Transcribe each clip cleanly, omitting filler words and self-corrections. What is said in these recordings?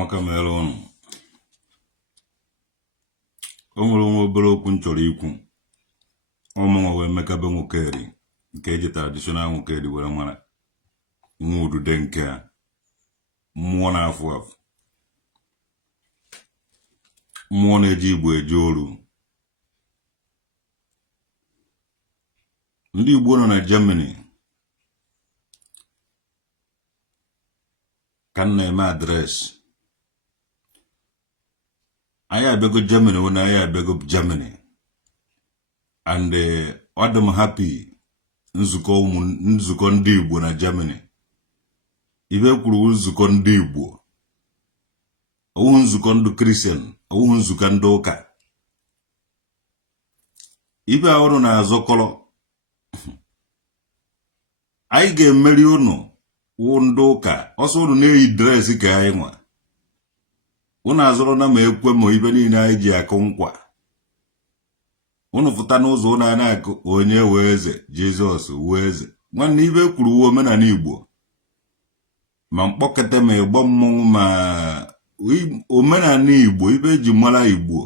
Amaka mere ọnụ o nwere nwa obere okwu m chọrọ ikwu ọmụnwa wee mekabe nwokeri nke eji traditional nwokeri were mara nwa udude nke a mmụọ na-afụ afụ mmụọ na-eji Igbo eje oru. Ndị Igbo nọ na Germany ka m na-eme adreesị anyị abịago Germany when anyị abịago Germany and ọ dị m happy nzukọ ndị Igbo na Germany. Ibe kwuru nzukọ ndị Igbo ọwụ nzukọ ndị Christian ọwụ nzukọ ndị ụka. Ibe ahụ na-azọkọrọ anyị ga-emeri unu wụ ndị ụka ọsọ unu na-eyi dresị ka anyị nwa unu azụrụ na ma ekwe ma ibe niile anyị ji akụ nkwa unu fụta n'ụzọ unu a na-akụ onye wee eze Jizọs wee eze nwanne ibe kwuru uwe omenala Igbo ma mkpọkete ma ịgba mmọnwụ ma omenala Igbo ibe eji mara Igbo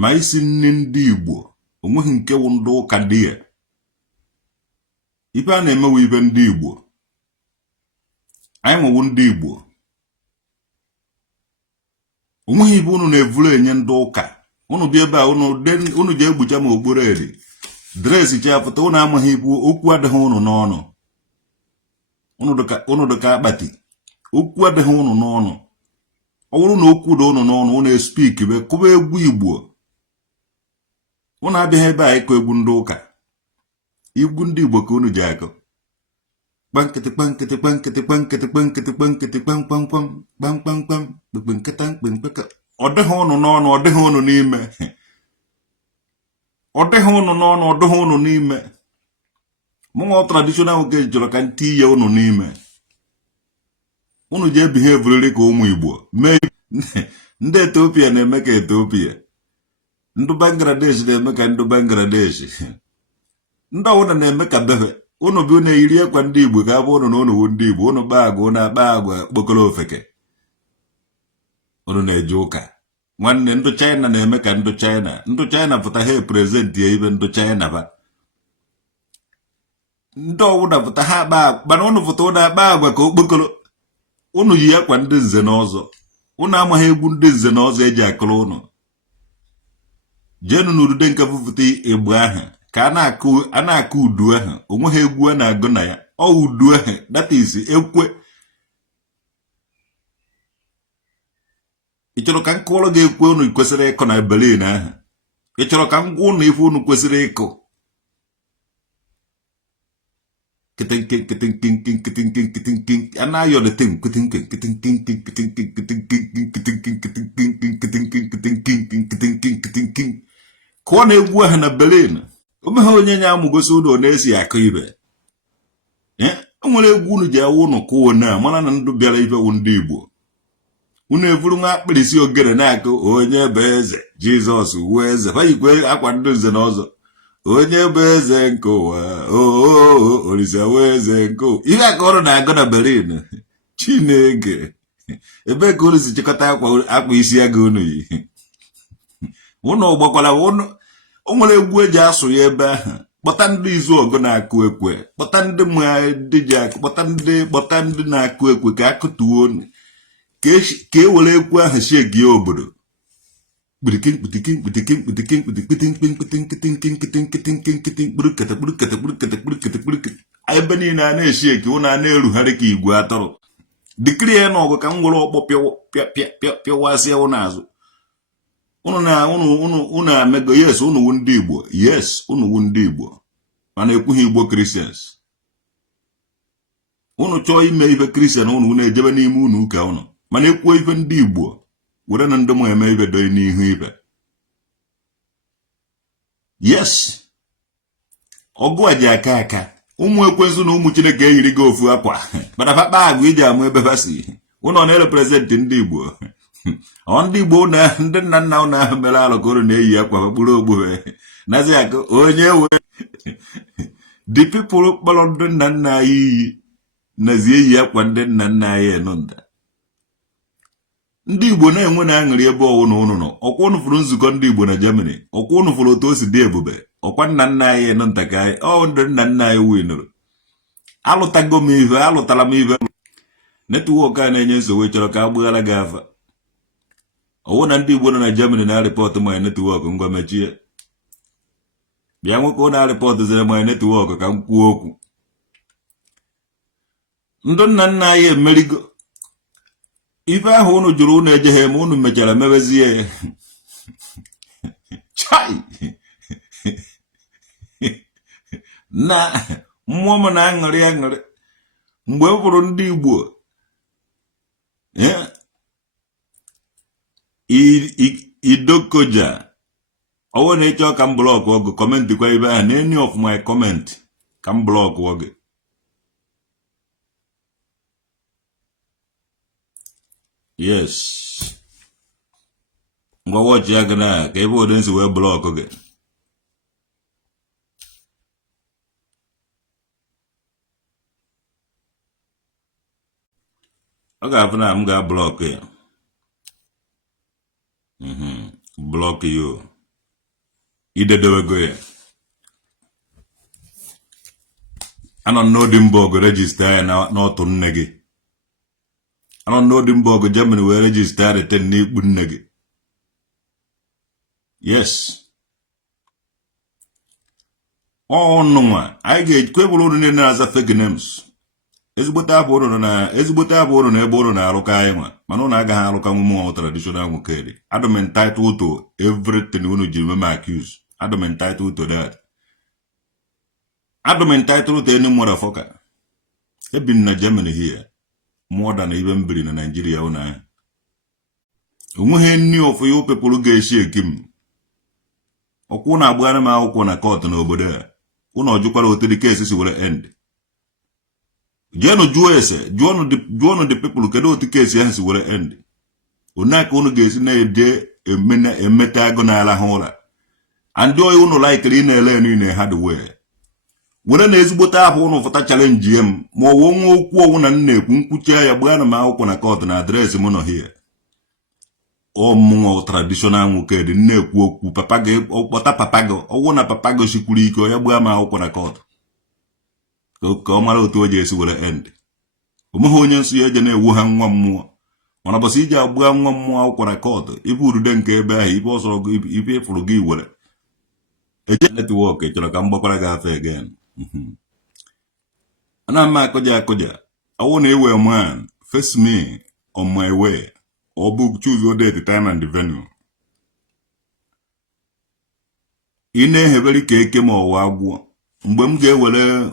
ma isi nne ndị Igbo onweghị nke wụ ndị ụka dị ya. Ibe a na-emewe ibe ndị Igbo anyị nwewu ndị Igbo onweghị ibe unu na-evuru enye ndị ụka unu bịa ebe a unu ji egbucha ma okporo eri dresị chapụta unu amaghị ibu okwu adịghị unu n'ọnụ unu dịka akpati okwu adịghị unu n'ọnụ. Ọ bụrụ na okwu dị unu n'ọnụ unu espik be kụba egwu Igbo unu abịaghị ebe a ịkụ egwu ndị ụka igwu ndị Igbo ka unu ji akụ kpankịtị kpankịtị kpankịtị kpankịtị kpankịtị kpankịtị kpamkpamkpam kpamkpamkpam kpekpe nkịta mkpekpe ọ dịghị unu n'ọnụ ọ dịghị unu n'ime ọ dịghị unu n'ọnụ ọ dịghị unu n'ime. Mụnwa traditional nwoke jụrụ ka ntị ihe unu n'ime unu ji ebighị evuriri ka ụmụ Igbo mee ndị Ethiopia na-eme ka Ethiopia ndị Bangladesh na-eme ka ndị Bangladesh ndị ọwụna na-eme ka bebe unu bi unu eyiri ekwa ndị Igbo ka abụ unu na unu wu ndị Igbo unu kpaa agwa unu akpa agwa kpokọrọ ofeke unu na-eje ụka. Nwanne ndị China na-eme ka ndị China pụta ha eprezentị ya ibe ndị China ba ndị ọwụna pụta ha akpa agwa mana unu pụta unu akpa agwa ka okpokọrọ unu yi akwa ndị nze na ọzọ unu amaghị egwu ndị nze na ọzọ eji akụrụ unu jenu n'udude nke fụfụta Igbo ahụ ka a na-akụ udu ahụ onweghị egwu a na-agụ na ya ọ udu ahụ that is ekwe. Ị chọrọ ka m kụọrọ gị ekwe unu kwesịrị ịkụ na Berlin ahụ ị chọrọ ka m gwa unu ife unu kwesịrị ịkụ kụọ na egwu ahụ na Berlin omeghe onye nya amụgosi ụlọ na-esi akụ ibe o nwere egwu unu ji awụ unu kụọ na mana na ndụ bịara ibe wụ ndị Igbo unu evuru nwa akpịrịsị ogere na-akụ onye bụ eze Jizọs wuo eze fayikwe akwa ndị nze na ọzọ onye bụ eze nke ụwa Olise wee eze nke ụwa ihe aka ọrụ na-agụ na Berlin Chineke ebe ka unu si chịkọta akwa isi aga unu yi unu gbakwara unu o nwere egwu eji asụ ya ebe ahụ kpọta ndị izu ọgụ na-akụ ekwe kpọta ndị dị ji akụ kpọta ndị na-akụ ekwe ka akụtuo unu ka e were ekwu ahụ shiegie obodo ebe niile a na-eshi eke unu a na-erugharị ka igwe atọrọ dịkiri ya n'ọgụ ka m were ọkpọ pịawasịa unu azụ unu amego yes unu wu ndị Igbo yes unu wu ndị Igbo mana ekwughị Igbo Christians. Unu chọọ ime ife Christian unu na-ejebe n'ime unu ụka unu mana ekwuo ife ndị Igbo were na ndị mụ eme ibe doi n'ihu ibe. Yes ọgụ a ji aka ụmụ ekwensu na ụmụ Chineke eyiri gị ofu akwa mana fakpa agụ iji amụ ebe ha si unu na-represent ndị Igbo ọ ndị Igbo na ndị nna nna unu ahụ mere alụ ka unu na-eyi akwa kpụrụ okpukpe nazi akụ onye wee the people kpọrọ ndị nna nna anyị iyi nazi eyi akwa ndị nna nna anyị enunda ndị Igbo na-enwe na aṅụrị ebe ọwụna ụnụ nọ. Ọkwa ụnụ fụrụ nzukọ ndị Igbo na Germany, ọkwa ụnụ fụrụ otu o si dị ebube. Ọkwa nna nna anyị nọ ntakịrị anyị, ndị nna nna anyị winụrụ. Alụtago m ive, alụtara m ive. Netwọk a na-enye nsogbu chọrọ ka a gbaghara gị afa. Ọwụ na ndị Igbo nọ na Germany na-arịpọtụ my netwọk, ngwa mechie. Bịa nwoke ọ na-arịpọtụ zere my netwọk ka m kwuo okwu. Ndị nna nna anyị emerigo. Ife ahụ unu jụrụ unu ejeghe ma unu mechara mewezie ya. Chai! Na mmụọ m na-aṅụrị aṅụrị mgbe m hụrụ ndị Igbo Idokoja. Ọwụ na ịchọ ka m blọkụ ọgụ kọmentị kwa ibe ahụ na any of my comment ka m blọkụ ọgụ. Yes. Ngwa wọchị ya gị na ka ebe ụdị nsi wee blọkụ gị. Ọ ga-abụ na m ga-blọkụ ya. Blọkụ ya o. Idedewego ya. Anọ n'Odinburg regista ya n'ọtụ nne gị. Anọ n'Odinburg Germany wee regista ya reten n'ikpu nne gị. Yes. Ọnụnwa anyị ga-ejikwa ebụrụ unu niile na-aza fake names. Ezigbote abụ ụrụ na ebe ụrụ na-arụka anyị nwa, mana ụnụ agaghị arụka mmụọ traditional nwokedi. Adam entitled to everything unu ji me accuse. Adam entitled to that. Adam entitled to any motherfucker. Ebin na Germany here more than even biri na Nigeria ụnụ ahụ. Onweghị nni of you people ga-esi ekim. Ọkwụ na-agbara m akwụkwọ na court n'obodo a. Ụnụ ọjụkwara otu dị kesi si were end. Jeno jụọ ese, jụọnụ the people kedu otu kesi ahụ si were end. Onaka unu ga-esi na-eje emeta agụ n'ala ha ụra. Andị oyi unu laikiri ị na-ele niile hardware. Were na ezigbote ahụ unu fụta challenge m ma ọwụ nwa okwu ọwụ na na-ekwu nkwuchi ya gbara m akwụkwọ na court na adreesị m nọ here. Ọmụnwa traditional nwoke dị na-ekwu okwu papa gị kpọta papa gị ọwụ na papa gị sikwuru ike ya gbaa m akwụkwọ na court. Ka ọ mara otu o ji esi were end. Omeghe onye nsọ ya eje na-ewu ha nwa mmụọ. Mana bọsị iji agbaa nwa mmụọ akwụkwọ na court ibe urude nke ebe ahụ ibe ọsọrọ gị ibe ịfụrụ gị were. Eje netwọk chọrọ ka m gbakwara gị afọ again. Ana m akụja ọwụ na ewe man face me on my way. Or book choose your date, the time and the venue. Ine hebeli keke ma ọwa agwọ. Mgbe m ga-ewere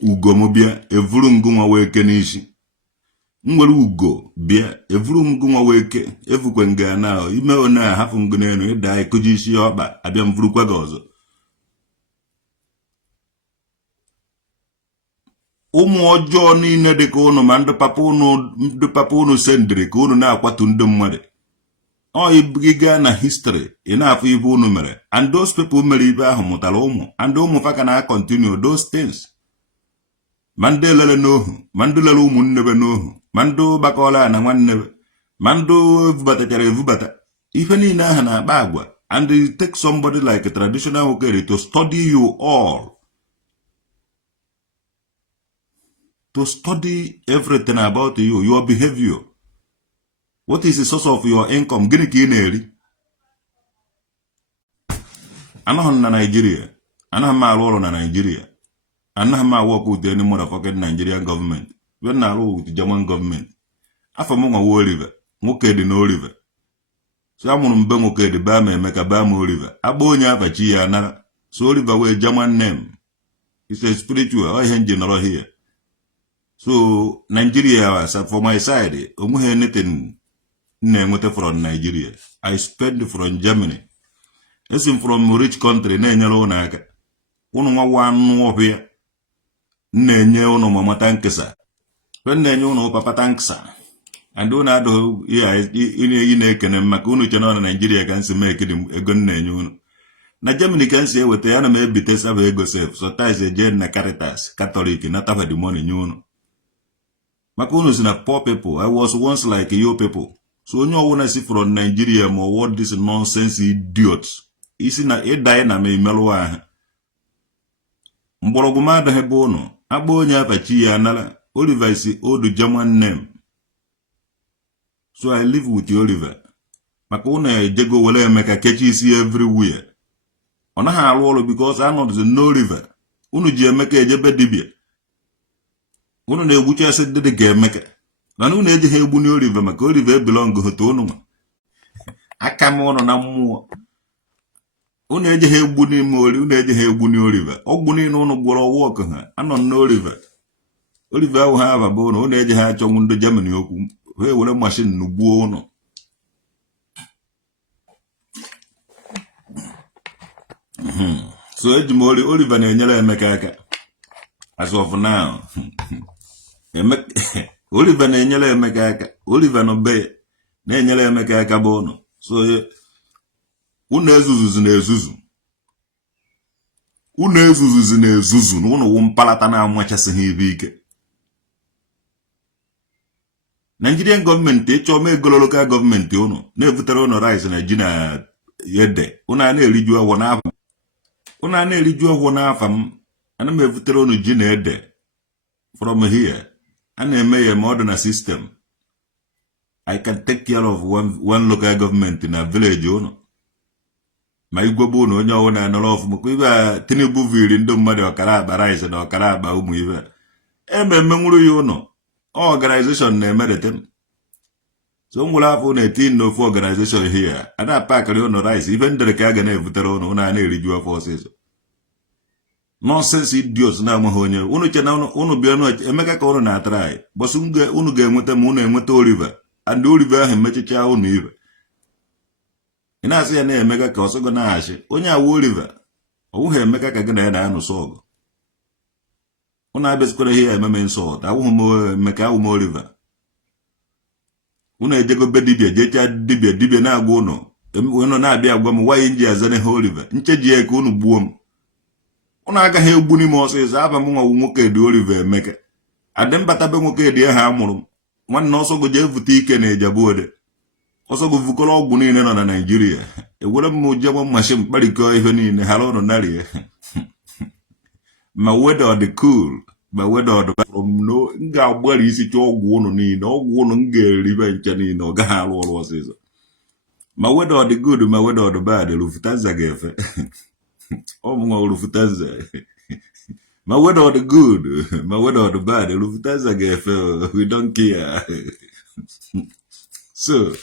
ugo m bịa evuru ngụnwa wee ke n'isi. M were ugo bịa evuru ngụnwa wee ke evukwe nga na ime one a hafụ ngụ n'elu ịda ekuji isi ọkpa abịa m vurukwa gị ọzọ. Ụmụ ọjọọ niile dị ka unu ma ndị papa unu sendiri ka unu na-akwatu ndị mmadụ. Ị gaa na history ị na-afụ ibe unu mere and those people mere ibe ahụ mụtara ụmụ and ụmụ faka na continue those things. Ma ndị elele n'ohu ma ndị lele ụmụnnebe n'ohu ma ndị gbakọla na nwannebe ma ndị evubatachara evubata ife niile ahụ na-akpa agwa and it takes somebody like a traditional worker to study you all. To study everything about you, your behavior. What is the source of your income? Gịnị ka ị na-eri? Anaghị na Nigeria. Anaghị m arụ ọrụ na Nigeria. Anaghị m work with any motherfucking Nigerian government. When na arụ with German government. Afọ m nwa Oliver. Nwoke dị na Oliver. So amụrụ mbe nwoke dị ba ma Emeka ba ma Oliver. Agba onye afachi ya anara. So Oliver wee German name. It's a spiritual. Ọ ihe nji nọrọ here. So Nigeria, for my side, anything from Nigeria. I spend from Germany. As in from rich country, nenye one of here. Nenye uno mama tankesa. When nenye uno papa tanksa. And don't add in a can Makunu channel Nigeria can make it a gun nenye. Na Germany can say with the enemy bites of ego self. So ties a gen na caritas, Catholic, not have the money, you know. Makunus na poor people. I was once like you people. so onye ọwụna si from Nigeria ma what this nonsense idiot isi na ịdanye na ma imelụ ahụ mgbọrọgwụ m adịghị bụ ụnụ akpa onye apachi ya anara Oliver is old German name. So I live with Oliver. Maka ụnụ ejego wele emeka kechi isi everywhere. Ọ naghị arụ ọrụ because I know the no Oliver. Ụnụ ji emeka ejebe dibia. Ụnụ na-egwucha ase dịdị ga emeka. Mana ụnụ ejighị egbu ni Oliver maka Oliver belong hoto ụnụ ma. Aka m ụnụ na mmụọ. Ụnụ ejighị egbu n'ime ụnụ ejighị egbu ni Oliver. Ọgwụ niile ụnụ gwọrọ wọk ha anọ na Oliver. Oliver ahụ ha ababa ụnụ ejighị achọnwụ ndị Germany okwu. Wee were machine n'ugbuo ụnụ. So eji m Oliver na-enyere Emeka aka. As of now. Oliver na-enyere Emeka aka. Oliver no be na-enyere Emeka aka bụ ụnụ. So unu ezuzuzu na-ezuzu. Unu ezuzuzu na-ezuzu na unu wụ mpalata na-amachasịghị ibe ike. Nigerian government ịchọ ma egolo local government unu na-ebutere unu rice na ji na yede. Unu na-eriju ọgwụ n'afọ. Unu na-eriju ọgwụ n'afọ m. Ana m ebutere unu ji na ede. From here. A na-eme ya ma ọ dị na system. I can take care of one local government na village unu. Ma igwe bụ unu onye ọwụ na-anọrọ ọfụma kwa ibe Tinubu viri ndị mmadụ ọkara akpa rice na ọkara akpa ụmụ ibe. Ememme nwụrụ ya unu. Organization na-emedete m. So ngwụrụ afọ na-eti n'ofu organization here. Ada pakịrị unu rice ibe ndere ka a ga na-ebutere unu na-eriju afọ ọsịsọ. Nonsense idiots na-amaghị onye unu che na unu bịa Emeka ka unu na-atara anyị bọsụ unu ga-enweta ma unu enweta Oliver and Oliver ahụ emechicha unu ibe. Ị na-asị ya na Emeka ka ọsọgo na-achị onye awụ Oliver ọwụghị Emeka ka gị na ya na-anụsọ ọgụ. Unu abịazikwara ihe ememe nsọ awụghị m Emeka awụ m Oliver. Unu ejego be dibia jecha dibia na-agwa unu na-abịa agwa m nwaanyị nji azane ha Oliver ncheji ya ka unu gbuo m. Unu agaghị egbu n'ime ọsịsọ aba m nwa nwoke dị Oliver Emeka. Adị mbata be nwoke dị ha amụrụ m. Nwanne ọsọgo je evute ike na Ijebuode. Ọsọgo vukọrọ ọgwụ niile nọ na Nigeria. Ewere m jebo mmasị m kparịkọ ihe niile ghara ụnụ narị. Ma weda ọ dị cool. Ma weda ọ dị from no m ga-agbara isi chọọ ọgwụ ụnụ niile. Ọgwụ ụnụ m ga-eribe ncha niile ọ gaghị arụ ọrụ ọsịsọ. Ma weda ọ dị good ma weda ọ dị bad Lufthansa ga-efe. Oh, Lufthansa. My whether or the good, my whether or the bad, Lufthansa get we don't care. So,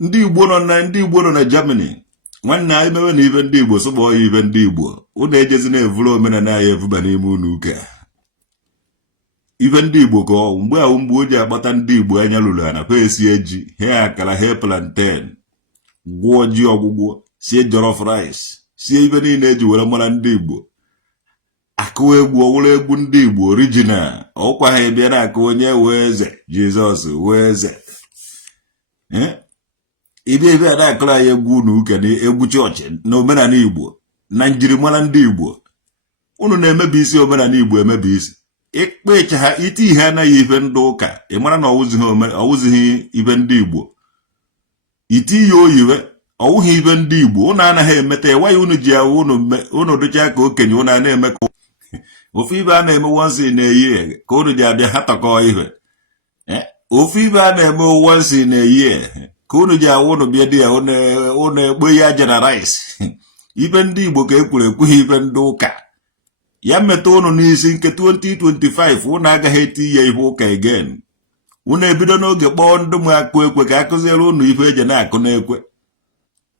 ndị Igbo nọ na Germany. Nwanne anyị mewe na ibe ndị Igbo sọgbọ ibe ndị Igbo. Unu ejezi na-evuru omenala ya evuba n'ime unu ụka. Ibe ndị Igbo ka ọ mgbe ahụ mgbe o ji agbata ndị Igbo anya lụrụ ana pa esi eji, he akara, he plantain. Gwụọ ji ọgwụgwọ. Sie jollof rice, sie ibe niile eji were mara ndị Igbo. Akụ egwu ọwụrụ egwu ndị Igbo original. Ọkwa ha bịa na-akụ onye wee eze, Jizọs wee eze. Ibe na-akụrụ anyị egwu n'ụka na egwu chọọchị na omenala Igbo na njirimara ndị Igbo. Unu na-emebi isi omenala Igbo emebi isi. Ikpecha ha iti ihe anaghị ibe ndị ụka. Ị mara na ọwụzighị ibe ndị Igbo. Iti ya oyiwe. Ọwụghị ibe ndị Igbo unu anaghị emeta ewaghị unu ji ahụ unu dịcha ka okenye unu na-eme ka ofu ibe a na-eme wansi na-eyi ka unu ji abịa ha tọkọ ihe. Ofu ibe a na-eme wansi na-eyi ka unu ji ahụ unu bịa dị ya unu egbe ya aja na rice. Ibe ndị Igbo ka ekwuru ekwughị ibe ndị ụka. Ya meta unu n'isi nke 2025 unu agaghị eti ya ihe ụka again. Unu ebido n'oge kpọọ ndị mụ akụ ekwe ka akụziere unu ife eje na-akụ n'ekwe.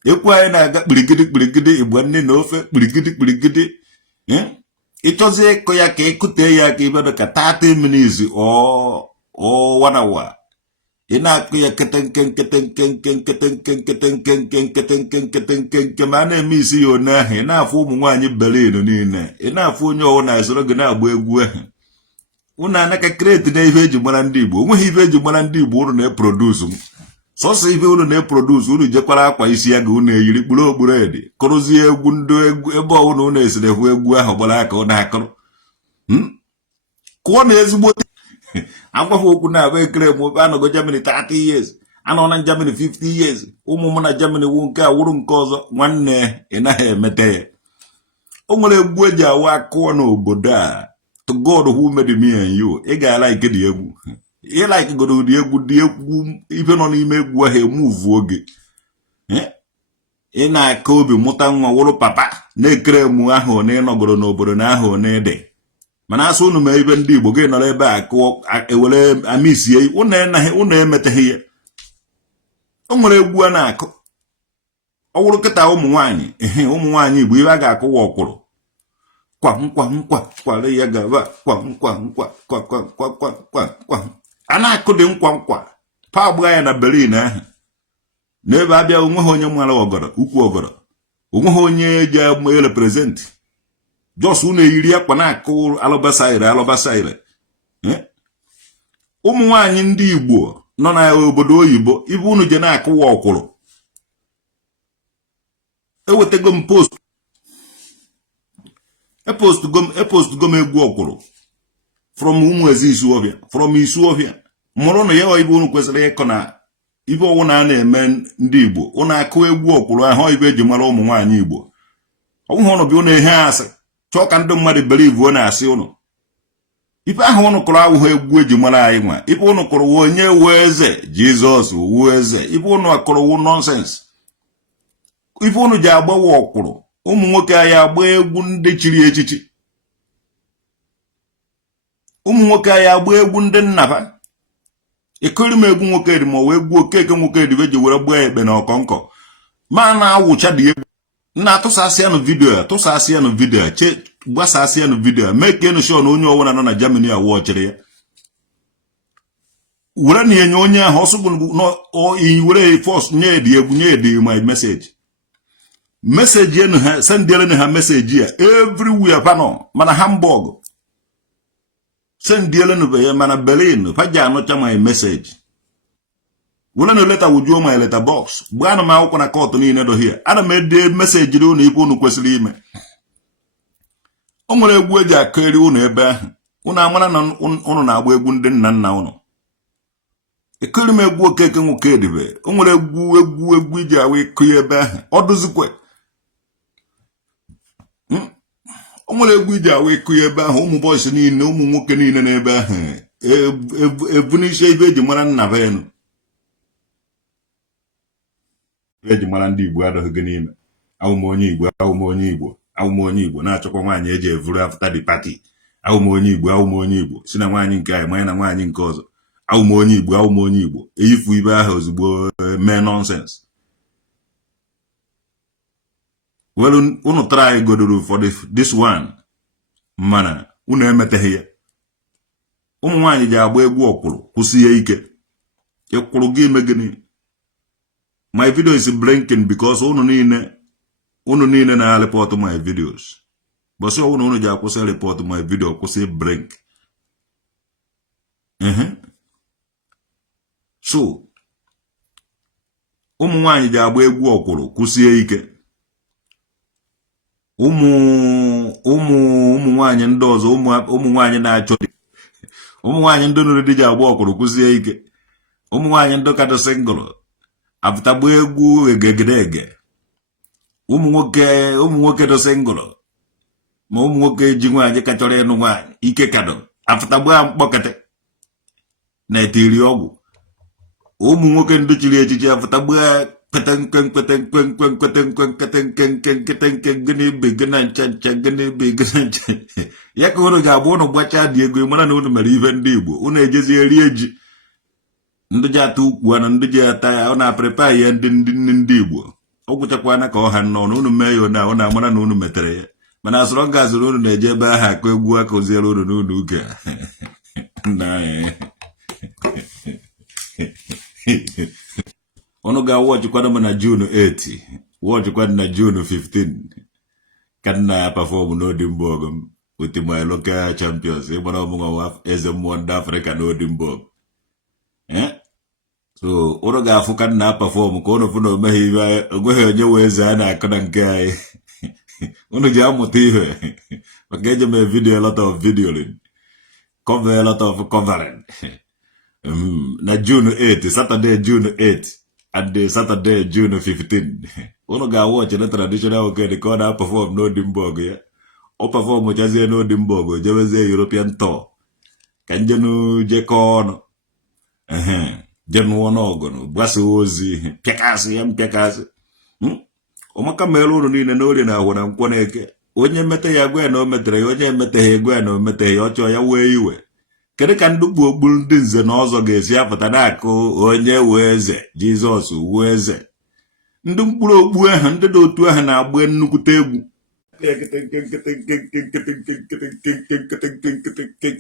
Ekwe anyị na-aga kpirigidi Igbo ndị na ofe kpirigidi. Ịchọzie ịkụ ya ka ịkụte ya ka ibedo ka 30 minutes or 1 hour. Ị na-akụ ya nke ma a na-eme isi ya one ahụ. Ị na-afụ ụmụ nwaanyị Berlin niile. Ị na-afụ onye ọwụ na-esoro gị na-agba egwu ahụ. Unu anaka kreti na ihe eji mara ndị Igbo. Onweghị ife eji mara ndị Igbo unu na-eproduce m. Sọsọ ife unu na-eproduce unu jekwara akwa isi ya ga unu eyiri kpụrụ okpuru edi kụrụzie egwu ndị egwu ebe ọwụna unu esiri hụ egwu ahụ gbara aka unu akụrụ. Kụọ na ezigbo agwaghị okwu na-abụ ekele m obe anọgo Germany 30 years anọ na Germany 50 years ụmụ m na Germany wu nke a wụrụ nke ọzọ nwanne ị naghị emete ya o nwere egwu eji awa akụọ n'obodo a to God who made me and you ị ga-ala ike dị egwu ị like godo dị egwu ife nọ n'ime egwu ahụ emuvu oge ị na-aka obi mụta nwa wụrụ papa na-ekere emu ahụ one nọgoro n'obodo na ahụ one dị mana asụ unu mee ibe ndị Igbo gị nọrọ ebe a kụọ ewere amisie unu emeteghị ya o nwere egwu a na-akụ ọ wụrụ kịta ụmụ nwaanyị Igbo ibe a ga-akụwa ọkwụrụ kwa nkwa nkwa kwara ya gaba kwa nkwa nkwa kwa a na-akụ dị nkwa nkwa pa agba ya na Berlin ahụ n'ebe abịa onweghị onye mara ọgọrọ ukwu ọgọrọ onweghị onye ji represent jos unu eyiri akwa na-akụ alụbasaire ụmụ nwaanyị ndị Igbo nọ na obodo oyibo ibe unu je na-akụwa ọkwụrụ ewetego m epostgo m egwu ọkwụrụ from ụmụ ezi Isuọfịa mụrụ na ya ibe unu kwesịrị ịkọ na ibe ọwụ na a na-eme ndị Igbo unu akụ egwu ọkwụrụ ahụ ibe eji mara ụmụ nwaanyị Igbo ọnwụhụ ụnụ bi unu ehe asị chọọ ka ndị mmadụ believe na-asị ụnụ ife ahụ ụnụ kụrụ awụghị egwu eji mara anyị nwa ife ụnụ kụrụ wụ onye wu eze Jizọs wu eze ife ụnụ akụrụ wụ nọnsens ife ụnụ ji agbawa ọkwụrụ ụmụ nwoke anyị agba egwu ndị chiri echichi ụmụ nwoke anyị agba egwu ndị nnaba ekiri m egwu nwoke dị ma ọ wee egwu okeke nwoke dị eji were gbaa ekpe na ọkọnkọ ma na-awụcha dị egwu na-atụsasịanụ vidiyo gbasasịanụ vidiyo mee ka enu shọ na onye ọwụna nọ na Germany awụ ọchịrị ya were na enye onye ahụ ọsọ were fọs nye dị egwu nye dị my meseji enu ha sendielenu ha meseji ya everywhere panọ mana Hamburg sendielenu be ya mana Berlin fa ji anụcha my meseji were na leta wujuo my leta box mgbe ana m akwụkwọ na kọtụ niile do hia ana m ede meseji dị unu ife unu kwesịrị ime o nwere egwu eji akụri unu ebe ahụ unu amara na unu na-agba egwu ndị nna nna unu ekiri m egwu okeke nwoke dịbe o nwere egwu iji awa ịkụ ebe ahụ ọ dụzikwe o nwere egwu iji awa ịkụ ebe ahụ ụmụ bọọsụ niile ụmụ nwoke niile n'ebe ahụ ebunise ibe eji mara nna be enu eji mara ndị Igbo adọghị gị n'ime awụmonye Igbo na-achọkwa nwaanyị eji evuru after the party awụmonye Igbo si na nwaanyị nke anyị manye na nwaanyị nke ọzọ awụmonye Igbo eyifu ibe ahụ ozugbo mee nonsense well unu try godoro for this one mana unu emeteghị ya ụmụ nwaanyị ji agba egwu ọkwụrụ kwụsị ya ike ịkwụrụ gị ime gịnị my video is blinking because unu niile na report my videos but so unu ji akwụsị report my video kwụsị blink so ụmụ nwaanyị ji agba egwu ọkwụrụ kwụsị ike ụmụ nwaanyị ndị ọzọ ụmụ nwaanyị na-achọ ụmụ nwaanyị ndị nụrụ di ji agba ọkwụrụ kwụsị ike ụmụ nwaanyị ndị ka dị single apụtagbu egwu egegedege ụmụ nwoke dị single ma ụmụ nwoke ji nwaanyị ka chọrọ ịnụ nwaanyị ike kado apụtagbu ha mkpọkete na-etiri ọgwụ ụmụ nwoke ndị chiri echichi apụtagbu ha ya ka unu ga-agba unu gbachaa dị ego mara na unu mere ife ndị Igbo unu ejezi eri eji ndị ji ata ukwu na ndị ji ata ya ọ na-aprepa ya ndị Igbo ọ gwụchakwana ka ọha nọ na unu mee ya na unu amara na unu metere ya mana asọrọ ngazụrụ unu na-eje ebe ahụ akụ egwu akụziere unu n'ụlọ uke unu ga-wọchịkwado m na June 8 wọchịkwado na June 15 ka nna perform n'Odimborg m with my local champions ịgbara ọmụnwa eze mmụọ ndị Afrịka n'Odimborg so unu ga-afụ ka nna perform ka unu fụ na ogweghị onye wee eze a na-akụ na nke anyị unu ji amụta ihe maka eje m video a lot of videoing cover a lot of covering. Na June 8, Saturday June 8, and the Saturday June 15. Uno ga watch the traditional okay, the corner perform no Dimborg, yeah. O perform which has no Dimborg, Jebeze European tour. Can you know Jacon? Jenu onogono, Bwasozi, Piacasi. Omaka melu ni nori na wana mkwaneke. Onye mete ya gwe no metere, onye mete ya gwe no mete ya ocho ya weiwe. Kede ka ndugbu ogbulu ndị nze na ọzọ ga-esi apụta na-akụ onye weze Jizọs weze ndị mkpụrụ okpu ahụ ndị dị otu ahụ na-agba nnukwute egwu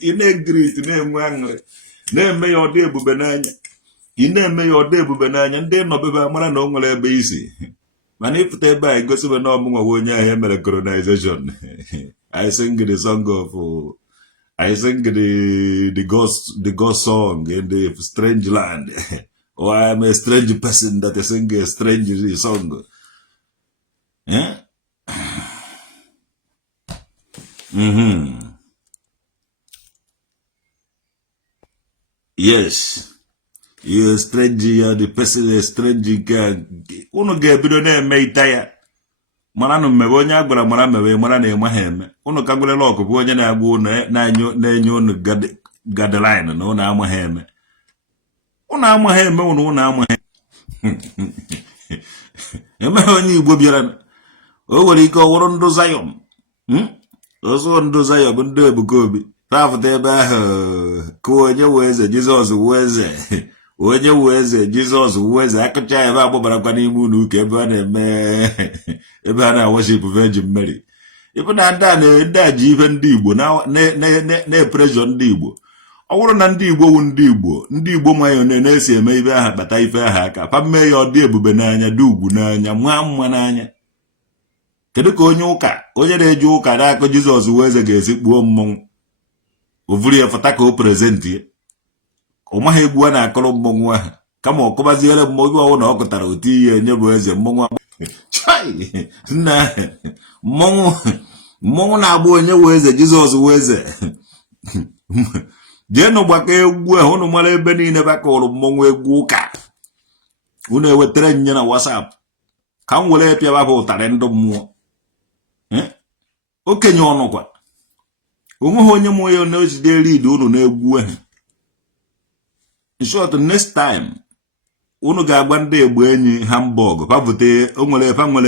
ị na-egiriti na-enwe aṅụrị na-eme ya ọdị ebube n'anya ị na-eme ya ọdị ebube n'anya ndị nọbebe amara na o nwere ebe isi mana ịpụta ebe a igosibe na ọmụnwa onye ahụ emere colonization. I sing the song of I sing the ghost song in the strange land. Or I am a strange person that I sing a strange song. Yeah? Yes. You're a strange, you're the person, a strange guy. Uno get bidone meitaya. Mana mmebe onye agwara mara mmebe mara na enwe ha eme unu ka gwere lọkụ bụ onye na-agwa na-enye unu gadeline na unu ama ha eme unu ama ha eme unu ama ha eme onye Igbo bịara o nwere ike ọwụrụ ndụ Zion ọzọ ndụ Zion bụ ndị Ebuka Obi tafụta ebe ahụ ka onye weze Jizọs weze onye weze Jizọs weze akụcha ebe agbabarakwa n'ime unu ka ebe a na-eme ebe a na-worship Virgin Mary ịbụ na ndị a ji ife ndị Igbo na-epressure ndị Igbo ọ bụrụ na ndị Igbo wu ndị Igbo nwanyị na-esi eme ibe aha kpata ife aha aka pa mee ya ọ dị ebube n'anya dị ugwu n'anya nwa mma n'anya kedu ka onye na-eje ụka na-akụ Jizọs weze ga-esi kpuo mmọnwụ ovuru ya fọta ka o prezenti ya ọ maghị egwu a na-akọrọ mmọnwụ ahụ kama ọ kụbaziere mmọnwụ ọwụ na ọ kụtara otu ihe enye bụ eze mmọnwụ nna mmọnwụ na-agba onye weze Jizọs weze jee n'ọgbakọ egwu ahụ unu mara ebe niile bakọrọ mmọnwụ egwu ụka unu ewetara nye na WhatsApp ka m were pịaba bụ ụtarị ndụ mmụọ okenye ọnụkwa onweghị onye mụ ya na-ejide read unu na-egwu ahụ. In short, next time unu ga-agba ndị Egbe Enyi Hamburg pavute onwere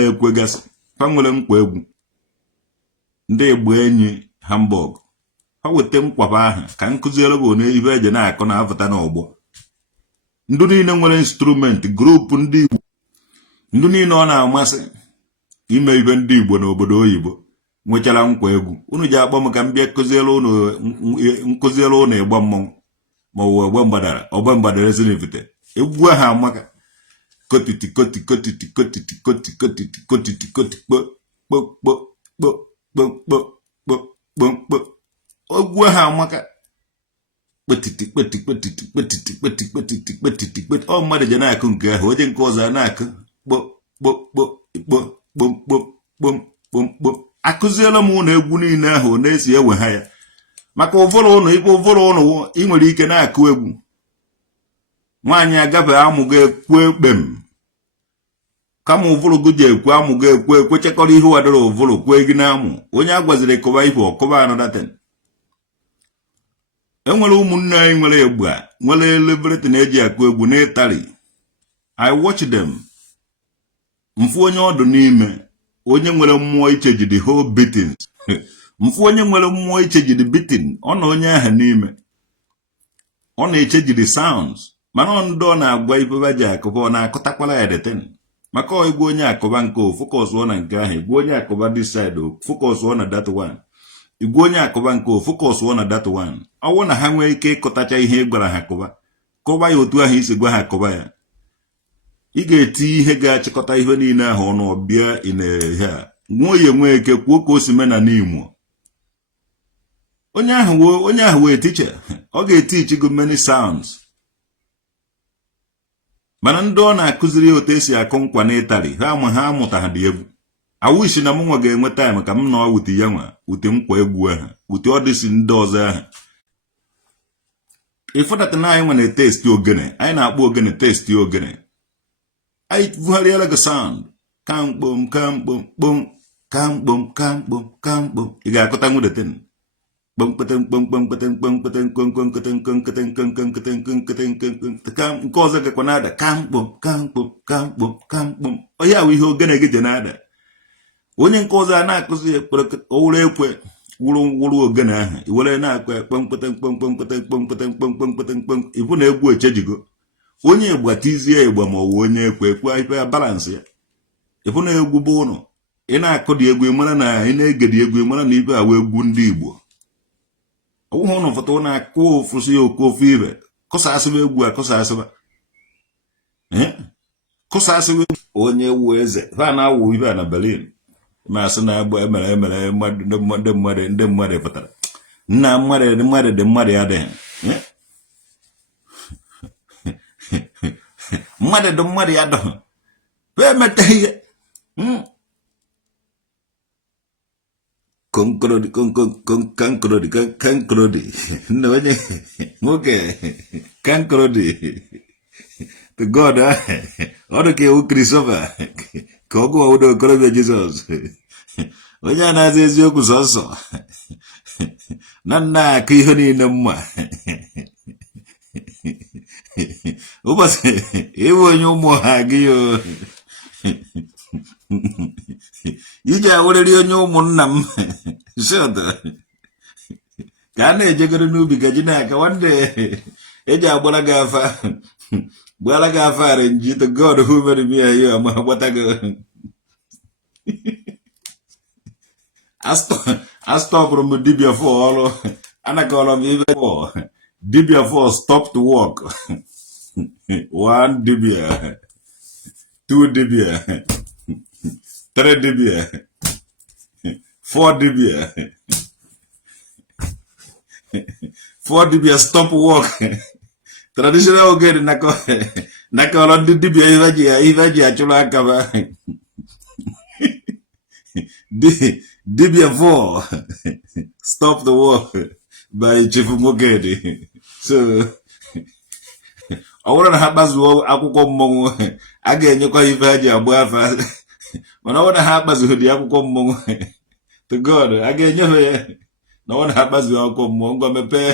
ekwe gasị nwere nkwa egwu ndị Egbe Enyi Hamburg ha weta nkwaba ahụ ka nkụziere gị one ibe eje na-akọ na afụta n'ọgbọ ndị niile nwere instrument grupu ndị Igbo ndị niile ọ na-amasị ime ibe ndị Igbo n'obodo oyibo nwechara nkwa egwu unu ji akpọ m ka m bịa nkụziere unu ịgba mmọnwụ ma ọ bụ ọgba mgbadara ezinifite egwu ahụ amaka kotiti ogwu ahụ amaka ọ mmadụ je na-akụ nke ahụ oje nke ọzọ na-akụ akụziela m ụlọ egwu niile ahụ na-esi ewe ha ya maka ụvụrụ ụnụ ikpe ụvụrụ ụnụ ị nwere ike na-akụ egwu nwaanyị agafe amụgo ekwe ekpem kama ụvụrụ gị ji ekwe amụgo ekwechekọrọ ihe wadoro ụvụrụ kwee gị na-amụ onye a gwaziri kụba ife ọkụba anọdaten enwere ụmụnne anyị nwere egbe nwere elebriti eji akụ egwu n'Italy. I watch them mfu onye ọdụ n'ime onye nwere mmụọ icheji the whole beatings mfu onye nwere mmụọ ichejidi bitin ọ na onye ahụ n'ime ọ na-echejidi sounds mana ndị ọ na-agwa ibe ji akụba ọ na-akụtakwala ya deten maka igwe onye akụba nke o focus ọ na nke ahụ igwe onye akụba this side o focus ọ na that one igwe onye akụba nke o focus ọ na that one ọwụ na ha nwee ike ịkụtacha ihe ị gwara ha kụba ya otu ahụ isi gwa ha kụba ya ị ga-eti ihe ga-achịkọta ihe niile ahụ ọnụ ọbịa inehe a nwoye nwee ike kwuo ka o si mena n'Imo onye ahụ wee teacher ọ ga-etichi gị many sounds mana ndị ọ na-akụziri otu esi akụ nkwa n'Italy ha amụta ha dị egwu awishi na mụnwa ga-enwe time ka m nọ wuti ya nwa wuti nkwa egwu ahụ wuti ọdịsi ndị ọzọ ahụ If that na anyị nwere test ogene, anyị na-akpọ ogene test ogene. Anyị vụgharịala gị sound. Kambom, kambom, bom, kambom, kambom, kambom. Ị ga-akụta nwudetin. Nke ọzọ gakwa na-ada kambom, kambom, kambom, kambom. Onye ahụ ihe ogene gị dị na-ada. Onye nke ọzọ a na-akụzi owuru ekwe wuru ogene ahụ iwere na-akwa kpọmkpọmkpọmkpọmkpọmkpọmkpọmkpọmkpọm ibu na egwu echejigo onye igba tizie igba ma ọ wụ onye ekwe ife ya balansị ya ibu na egwu bụ ụnụ ị na-akụ dị egwu mara na ị na-egedi egwu mara na ibe awa egwu ndị Igbo ọwụhụ ụnụ fọtụ na-akụ ofusi ya okofu ibe kụsasịba egwu a kụsasịba kụsasịba onye wu eze ha na-awụ ibe a na Berlin ma asị na agba emere ndị mmadụ pụtara nna mmadụ dị mmadụ ya adịghị mmadụ dị mmadụ ya adịghị emeta ihe kankrodi nna onye nwoke kankrodi to God ọ dị ka ewu Christopher ka ọ gụọ ụdọ okorobịa Jizọs onye a na-aza eziokwu sọsọ na nna akụ ihe niile mma ụbọchị ịbụ onye ụmụ ha gị iji awụrịrị onye ụmụnna m shọt ka a na-ejegoro n'ubi ka ji na-aka nwanne eji agbara gị afa gbara gị afa arenji to God who made me here ma gbata gị astọpụrụ m dibia fọ ọrụ anakọrọ m ibe fọ dibia fọ stop to work 1 dibia 2 dibia 3 dibia 4 dibia 4 dibia stop work traditional ogene nakọrọ ndị dibia ife ji achụrụ aka ba dibia 4 stop the work by Chief Mogedi. So ọ bụrụ na ha kpazuo akwụkwọ mmọnwụ a ga-enyekwa ife ha ji agba afa mana ọ bụrụ na ha kpazuo dị akwụkwọ mmọnwụ to God a ga-enye ha ya na ọ na ha kpazuo akwụkwọ mmọnwụ ngwa mepee